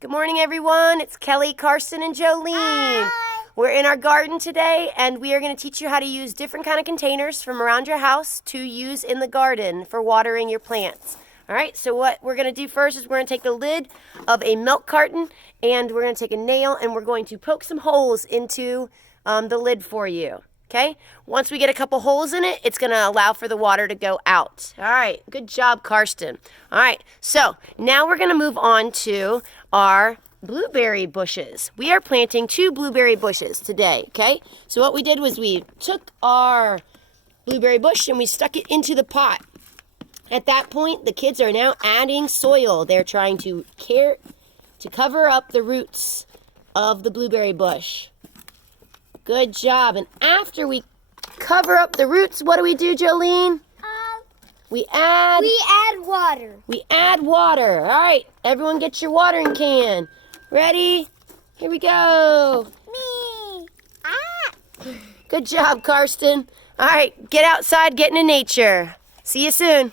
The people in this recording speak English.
Good morning, everyone. It's Kelly, Karsten, and Jolene. Hi. We're in our garden today, and we are going to teach you how to use different kind of containers from around your house to use in the garden for watering your plants. All right, so what we're going to do first is we're going to take the lid of a milk carton, and we're going to take a nail, and we're going to poke some holes into the lid for you. Okay, once we get a couple holes in it, it's going to allow for the water to go out. All right, good job, Karsten. All right, so now we're going to move on to our blueberry bushes. We are planting 2 blueberry bushes today, okay? So what we did was we took our blueberry bush and we stuck it into the pot. At that point, the kids are now adding soil. They're trying to cover up the roots of the blueberry bush. Good job. And after we cover up the roots, what do we do, Jolene? We add water. We add water. All right, everyone get your watering can. Ready? Here we go. Me. Good job, Karsten. All right, get outside, get into nature. See you soon.